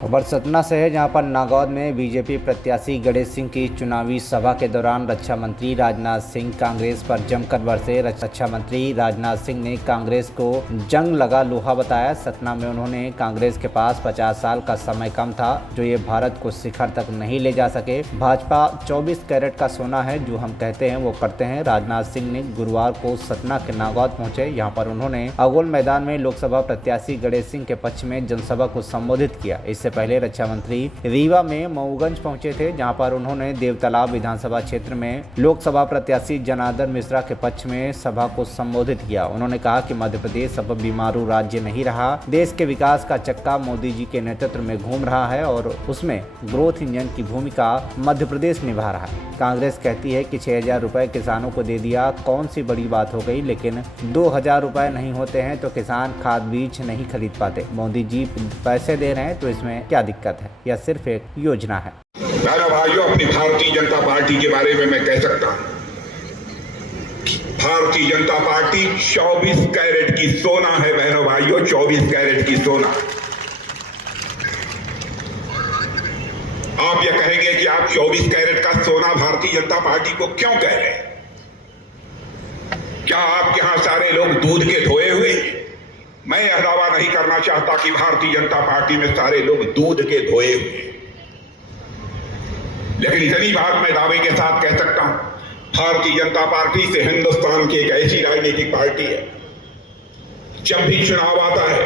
खबर सतना से है, जहां पर नागौद में बीजेपी प्रत्याशी गणेश सिंह की चुनावी सभा के दौरान रक्षा मंत्री राजनाथ सिंह कांग्रेस पर जमकर बरसे। रक्षा मंत्री राजनाथ सिंह ने कांग्रेस को जंग लगा लोहा बताया। सतना में उन्होंने कांग्रेस के पास 50 साल का समय कम था जो ये भारत को शिखर तक नहीं ले जा सके। भाजपा 24 कैरेट का सोना है, जो हम कहते हैं वो करते हैं। राजनाथ सिंह ने गुरुवार को सतना के नागौद पहुंचे। यहाँ पर उन्होंने अगोल मैदान में लोकसभा प्रत्याशी गणेश सिंह के पक्ष में जनसभा को संबोधित किया। इससे पहले रक्षा मंत्री रीवा में मऊगंज पहुंचे थे, जहां पर उन्होंने देवतालाब विधानसभा क्षेत्र में लोकसभा प्रत्याशी जनार्दन मिश्रा के पक्ष में सभा को संबोधित किया। उन्होंने कहा कि मध्य प्रदेश अब बीमारू राज्य नहीं रहा, देश के विकास का चक्का मोदी जी के नेतृत्व में घूम रहा है और उसमें ग्रोथ इंजन की भूमिका मध्य प्रदेश निभा रहा है। कांग्रेस कहती है कि 6,000 रुपए किसानों को दे दिया, कौन सी बड़ी बात हो गई, लेकिन 2,000 रुपए नहीं होते हैं तो किसान खाद बीज नहीं खरीद पाते। मोदी जी पैसे दे रहे हैं तो इसमें क्या दिक्कत है? यह सिर्फ एक योजना है। मेरे भाइयों, अपनी भारतीय जनता पार्टी के बारे में मैं कह सकता हूं, भारतीय जनता पार्टी 24 कैरेट की सोना है। बहनों भाइयों, 24 कैरेट की सोना। आप ये कहेंगे कि आप 24 कैरेट का सोना भारतीय जनता पार्टी को क्यों कह रहे हैं? क्या आपके यहां सारे लोग दूध के धोए हुए? मैं यह दावा नहीं करना चाहता कि भारतीय जनता पार्टी में सारे लोग दूध के धोए हुए, लेकिन इतनी बात मैं दावे के साथ कह सकता हूं, भारतीय जनता पार्टी से हिंदुस्तान की एक ऐसी राजनीतिक पार्टी है, जब भी चुनाव आता है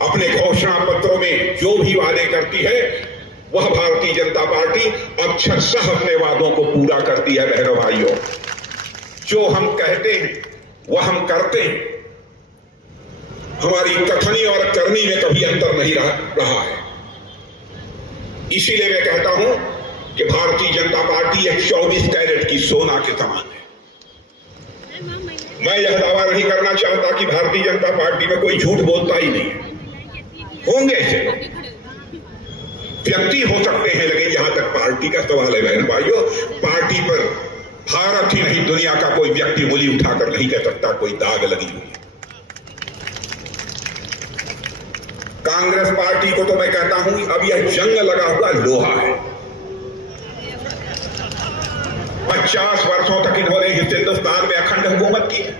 अपने घोषणा पत्रों में जो भी वादे करती है वह भारतीय जनता पार्टी अक्षरशः अपने वादों को पूरा करती है। बहनों भाइयों, जो हम कहते हैं वह हम करते हैं। हमारी कथनी और करनी में कभी अंतर नहीं रहा है। इसीलिए मैं कहता हूं कि भारतीय जनता पार्टी एक 24 कैरेट की सोना के समान है। मैं यह दावा नहीं करना चाहता कि भारतीय जनता पार्टी में कोई झूठ बोलता ही नहीं है। होंगे ऐसे व्यक्ति हो सकते हैं, लेकिन जहां तक पार्टी का सवाल है बहन भाइयों, पार्टी पर भारत ही नहीं दुनिया का कोई व्यक्ति उंगली उठाकर नहीं कह सकता कोई दाग लगी हुई। कांग्रेस पार्टी को तो मैं कहता हूं अब यह जंग लगा हुआ लोहा है। 50 वर्षों तक इन्होंने हिंदुस्तान में अखंड हुकूमत की है।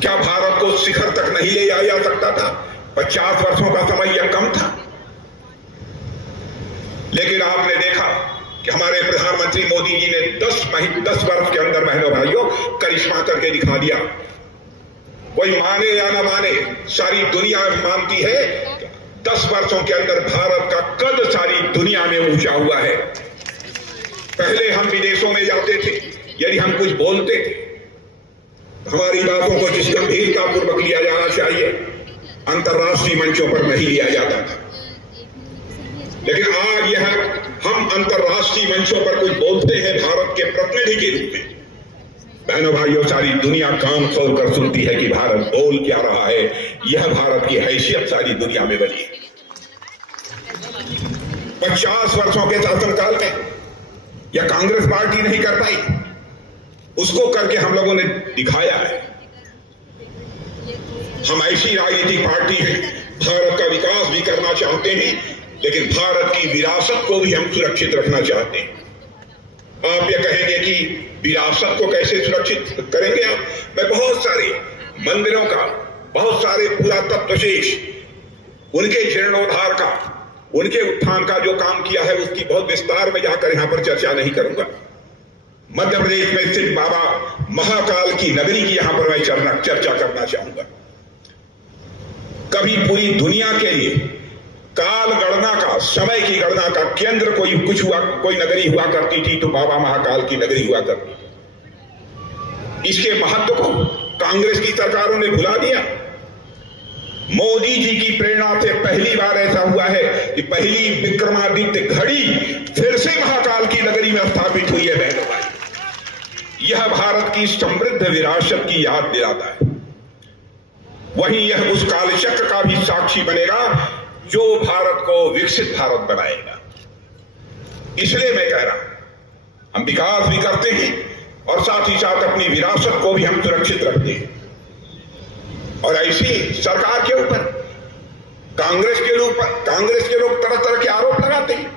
क्या भारत को शिखर तक नहीं ले जाया जा सकता था? 50 वर्षों का समय यह कम था? लेकिन आपने देखा कि हमारे प्रधानमंत्री मोदी जी ने 10 वर्ष के अंदर बहनों भाइयों करिश्मा करके दिखा दिया। कोई माने या ना माने, सारी दुनिया मानती है 10 वर्षों के अंदर भारत का कद सारी दुनिया में ऊंचा हुआ है। पहले हम विदेशों में जाते थे, यदि हम कुछ बोलते थे हमारी बातों को जिस गंभीरतापूर्वक लिया जाना चाहिए अंतर्राष्ट्रीय मंचों पर नहीं लिया जाता था, लेकिन आज यह हम अंतर्राष्ट्रीय मंचों पर कुछ बोलते हैं भारत के प्रतिनिधि के रूप में। बहनों भाइयों, सारी दुनिया कान खोलकर सुनती है कि भारत बोल क्या रहा है। यह भारत की हैसियत सारी दुनिया में बनी है। 50 वर्षों के शासनकाल में यह कांग्रेस पार्टी नहीं कर पाई, उसको करके हम लोगों ने दिखाया है। हम ऐसी राजनीतिक पार्टी हैं, भारत का विकास भी करना चाहते हैं, लेकिन भारत की विरासत को भी हम सुरक्षित रखना चाहते हैं। आप ये कहेंगे कि विरासत को कैसे सुरक्षित करेंगे आप? मैं बहुत सारे मंदिरों का, बहुत सारे पुरातत्व शेष, उनके जीर्णोद्धार का, उनके उत्थान का जो काम किया है उसकी बहुत विस्तार में जाकर यहां पर चर्चा नहीं करूंगा। मध्य प्रदेश में स्थित बाबा महाकाल की नगरी की यहां पर मैं चर्चा करना चाहूंगा। कभी पूरी दुनिया के लिए काल गणना का, समय की गणना का केंद्र कोई नगरी हुआ करती थी तो बाबा महाकाल की नगरी हुआ करती थी। इसके महत्व को कांग्रेस की सरकारों ने भुला दिया। मोदी जी की प्रेरणा से पहली बार ऐसा हुआ है कि पहली विक्रमादित्य घड़ी फिर से महाकाल की नगरी में स्थापित हुई है। बहनों भाई, यह भारत की समृद्ध विरासत की याद दिलाता है। वहीं यह उस कालचक्र का भी साक्षी बनेगा जो भारत को विकसित भारत बनाएगा। इसलिए मैं कह रहा हूं हम विकास भी करते हैं और साथ ही साथ अपनी विरासत को भी हम सुरक्षित रखते हैं। और ऐसी सरकार के ऊपर कांग्रेस के लोग तरह तरह के आरोप लगाते हैं।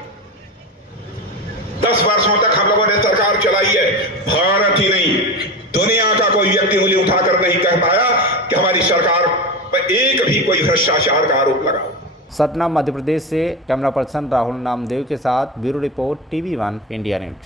10 वर्षों तक हम लोगों ने सरकार चलाई है, भारत ही नहीं दुनिया का कोई व्यक्ति उंगली उठाकर नहीं कह पाया कि हमारी सरकार पर एक भी कोई भ्रष्टाचार का आरोप लगा। सतना मध्य प्रदेश से कैमरा पर्सन राहुल नामदेव के साथ bureau report TV1 India news.